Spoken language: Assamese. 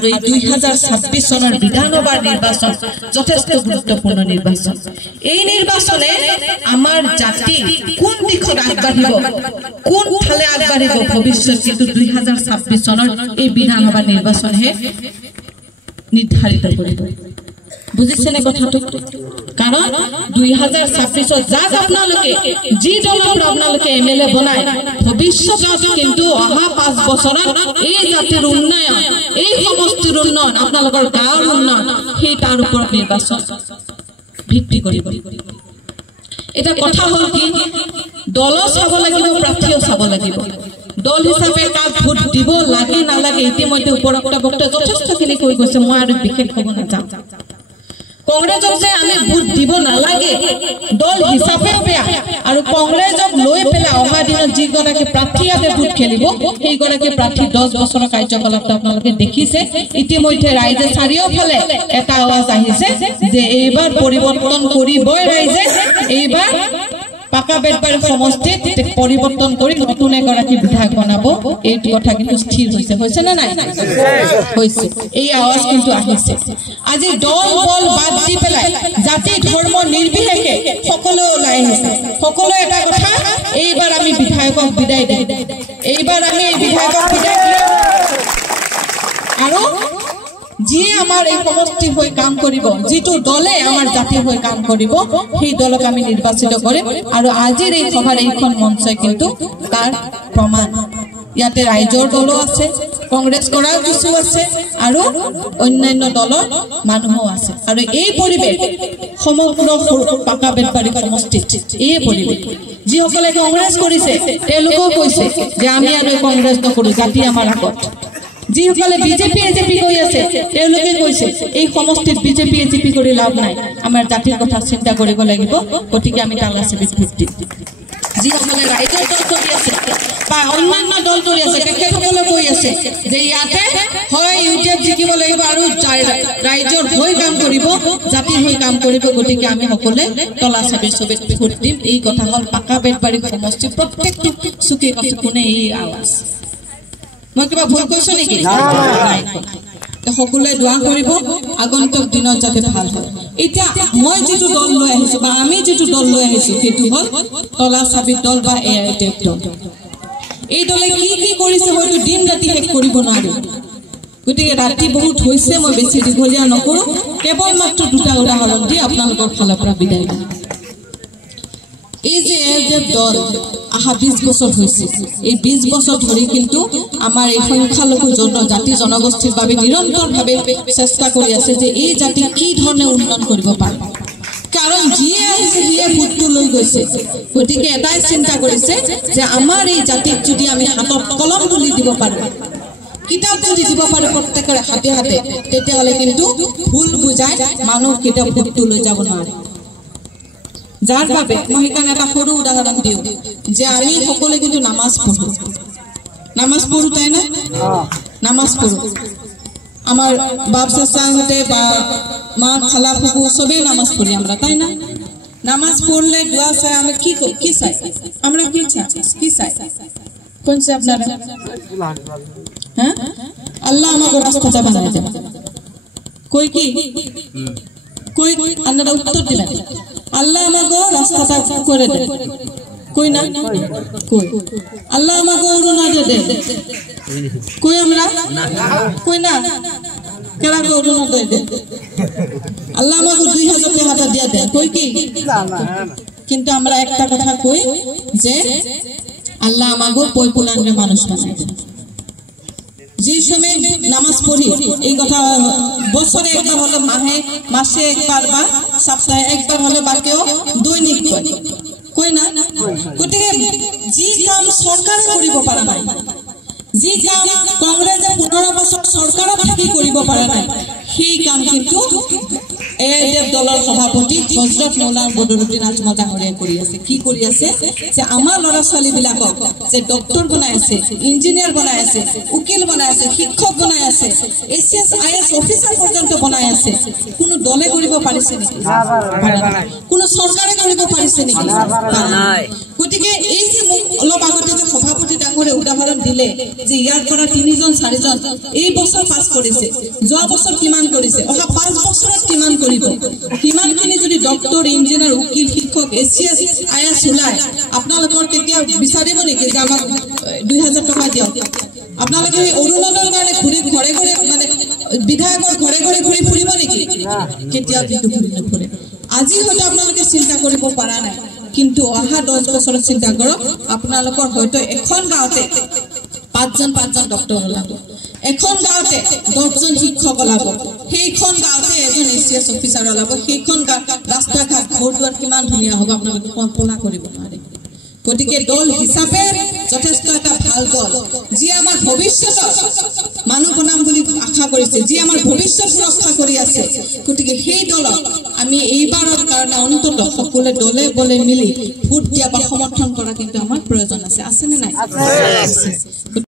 আৰু এই 2026 চনৰ বিধানসভাৰ নিৰ্বাচন যথেষ্ট গুৰুত্বপূৰ্ণ নিৰ্বাচন এই নিৰ্বাচনে আমাৰ জাতি কোন দিশত আগবাঢ়িব কোন ফালে আগবাঢ়িব ভৱিষ্যত কিন্তু 2026 চনৰ এই বিধানসভা নিৰ্বাচনহে নিৰ্ধাৰিত কৰিব বুজিছেনে কথাটো কাৰণ 2026 যাক আপোনালোকে যি দলৰ আপোনালোকে এমএলএ বনায় ভৱিষ্যতত কিন্তু অহা 5 বছৰত এই জাতিৰ উন্নয়ন এই সমষ্টিৰ উন্নয়ন আপোনালোকৰ গাঁৱৰ উন্নয়ন সেই তাৰ ওপৰত নিৰ্বাচন ভিত্তি কৰিব এটা কথা হ'ল কি দল চাব লাগিব প্ৰাৰ্থীও চাব লাগিব দল হিচাপে কাক ভোট দিব লাগে নালাগে ইতিমধ্যে উপৰোক্ত বক্তব্য যথেষ্টখিনি কৈ গৈছে মই আৰু বিশেষ ক'ব নাযাওঁ কংগ্ৰেছক যে আমি ভোট দিব নালাগে দল হিচাপেও বেয়া আৰু কংগ্ৰেছক লৈ পেলাই অহা দিনত যিগৰাকী প্ৰাৰ্থী আছে ভোট খেলিব সেইগৰাকী প্ৰাৰ্থী 10 বছৰৰ কাৰ্যকালটো আপোনালোকে দেখিছে ইতিমধ্যে ৰাইজে চাৰিওফালে এটা আৱাজ আহিছে যে এইবাৰ পৰিৱৰ্তন কৰিবই ৰাইজে এইবাৰ পাকা বেটবাৰী সমষ্টিত পৰিৱৰ্তন কৰি নতুন এগৰাকী বিধায়ক বনাব এইটো কথা কিন্তু স্থিৰ হৈছে না নাই হৈছে এই আৱাজ কিন্তু আহিছে আজি দল বল বাদ দি পেলাই জাতি ধৰ্ম নিৰ্বিশেষে সকলো ওলাই আহিছে সকলো এটা কথা এইবাৰ আমি বিধায়কক বিদায় দিম এইবাৰ আমি বিধায়কক বিদায় দিম আৰু যি আমাৰ এই সমষ্টি হৈ কাম কৰিব যিটো দলে আমাৰ জাতি হৈ কাম কৰিব সেই দলক আমি নিৰ্বাচিত কৰিম আৰু আজিৰ এই সভাৰ এইখন মঞ্চই কিন্তু তাৰ প্ৰমাণ ইয়াতে ৰাইজৰ দলো আছে কংগ্ৰেছ কৰা কিছু আছে আৰু অন্যান্য দলৰ মানুহও আছে আৰু এই পৰিৱেশ সমগ্ৰ পাকা বেটবাৰী সমষ্টিত এই পৰিৱেশ যিসকলে কংগ্ৰেছ কৰিছে তেওঁলোকেও কৈছে যে আমি আৰু কংগ্ৰেছ নকৰো জাতি আমাৰ আগত যিসকলে বিজেপি এজেপি কৈ আছে তেওঁলোকে কৈছে এই সমষ্টিত বিজেপি এজেপি কৰি লাভ নাই আমাৰ জাতিৰ কথা চিন্তা কৰিব লাগিব গতিকে আমি তালাচবিত ভিত্তিত যিসকলে ৰাইজৰ দল কৰি আছে বা অন্যান্য দল কৰি আছে তেখেতসকলে কৈ আছে যে ইয়াতে হয় ইউটিউব জিকিব লাগিব আৰু ৰাইজৰ হৈ কাম কৰিব জাতিৰ হৈ কাম কৰিব গতিকে আমি সকলোৱে তালাচবিত ভোট দিম এই কথা হ'ল পাকা বেটবাৰী সমষ্টি প্ৰত্যেকটো চুকে কোণে এই আৱাজ মই কিবা ভুল কৈছো নেকি সকলোৱে দোৱা কৰিব আগন্তুক দিনত যাতে ভাল হয় এতিয়া মই যেটো দল লৈ আহিছো বা আমি যেটো দল লৈ আহিছো সেইটো হ'ল তলাচাবি দল বা এআইটিএফ দল এই দলে কি কৰিছে হয়তো দিন ৰাতি শেষ কৰিব নোৱাৰে গতিকে ৰাতি বহুত হৈছে মই বেছি দীঘলীয়া নকৰো কেৱল মাত্ৰ দুটা উদাহৰণ দি আপোনালোকৰ ফালৰ পৰা বিদায় দিম এই যে এআইটিএফ দল আহা 20 বছৰ হৈছে এই 20 বছৰ ধৰি কিন্তু আমাৰ এই সংখ্যালঘু জাতি জনগোষ্ঠীৰ বাবে নিৰন্তৰভাৱে চেষ্টা কৰি আছে যে এই জাতি কি ধৰণে উন্নয়ন কৰিব পাৰে কাৰণ যিয়ে আহিছে সিয়ে ভোটটো লৈ গৈছে গতিকে এটাই চিন্তা কৰিছে যে আমাৰ এই জাতিক যদি আমি হাতত কলম তুলি দিব পাৰো কিতাপ যদি দিব পাৰো প্ৰত্যেকৰে হাতে হাতে তেতিয়াহ'লে কিন্তু ভুল বুজাই মানুহ কিতাপ ভোটটো লৈ যাব নোৱাৰে যাৰ বাবে মই সেইকাৰণে এটা সৰু উদাহৰণ দিওঁ যে আমি সকলোৱে কিন্তু নামাজ পঢ়ো তাই না নামাজ পঢ়ো আমার বাপ চাচা হতে বা মা খালা ফুফু সবেই নামাজ পড়ি আমরা তাই না নামাজ পড়লে দোয়া চাই আমরা কি চাই আমরা কি চাই কোন চাই আপনারা হ্যাঁ আল্লাহ আমাকে রাস্তাটা বানায় দেন কই কি কই আপনারা উত্তর দিলেন আল্লাহ আমাকে রাস্তাটা করে দেন কই না কই আল্লাহ আমাকে অরুণা দে কই আমরা কই না কেরা কো অরুণা দে আল্লাহ আমাকে 2000 টাকা দিয়া দেন কই কি কিন্তু আমরা একটা কথা কই যে আল্লাহ আমাকে পয়পুলানের মানুষ বানায় দেন যে সময় নামাজ পড়ি এই কথা বছরে একবার হলে মাসে একবার বা সপ্তাহে একবার হলে বা কেউ দৈনিক কই না গতিকে যি কাম সরকারে কৰিব পাৰা নাই যি কাম কংগ্ৰেছে 15 বছৰ সৰকাৰত থাকি কৰিব পাৰা নাই সেই কাম কিন্তু এআইটিএফ দলৰ সভাপতি হযৰত মৌলানা বদৰুদ্দিন আজমল ডাঙৰীয়াই কৰি আছে কি কৰি আছে যে আমাৰ ল'ৰা ছোৱালী বিলাকক যে ডক্টৰ বনাই আছে ইঞ্জিনিয়াৰ বনাই আছে উকিল বনাই আছে শিক্ষক বনাই আছে এসএস আইএস অফিসার পৰ্যন্ত বনাই আছে কোনো দলে কৰিব পাৰিছে নেকি কোনো সৰকাৰে কৰিব পাৰিছে নেকি নাই গতিকে এই যে মোক অলপ আগতে যে সভাপতি ডাঙৰে উদাহৰণ দিলে যে ইয়াৰ পৰা 3জন 4জন এই বছৰ পাছ কৰিছে, যোৱা বছৰ কিমান কৰিছে, অহা 5 বছৰত কিমান কৰিব, কিমানখিনি যদি ডক্টৰ, ইঞ্জিনিয়াৰ, উকিল, শিক্ষক, এছিএছ, আইএছ ওলায়, আপোনালোকৰ কেতিয়া বিচাৰিব নেকি যে আমাক 2000 টকা দিয়ক? আপোনালোকে এই অৰুণোদয়ৰ কাৰণে ঘৰে ঘৰে মানে বিধায়কৰ ঘৰে ঘৰে ঘূৰি ফুৰিব নেকি? কেতিয়াও কিন্তু ঘূৰি নুফুৰে। আজি হয়তো আপোনালোকে চিন্তা কৰিব পৰা নাই, কিন্তু অহা 10 বছৰত চিন্তা কৰক, আপোনালোকৰ হয়তো এখন গাঁৱতে 5জন ডক্টৰ ওলাব, এখন গাঁৱতে 10জন শিক্ষক ওলাব, সেইখন গাঁৱতে এজন এছিএছ অফিচাৰ ওলাব, সেইখন ৰাস্তা ঘাট ঘৰ দুৱাৰ কিমান ধুনীয়া হ'ব আপোনালোকে কল্পনা কৰিব নোৱাৰে। গতিকে দল হিচাপে যথেষ্ট এটা ভাল দল, যি আমাৰ ভৱিষ্যতত মানুহ বনাম বুলি আশা কৰিছে, যি আমাৰ ভৱিষ্যত সুৰক্ষা কৰি আছে। গতিকে সেই দলক আমি এইবাৰৰ কাৰণে অন্তত সকলোৱে দলে বলে মিলি ভোট দিয়া বা সমৰ্থন কৰা কিন্তু আমাৰ প্ৰয়োজন আছে নে নাই?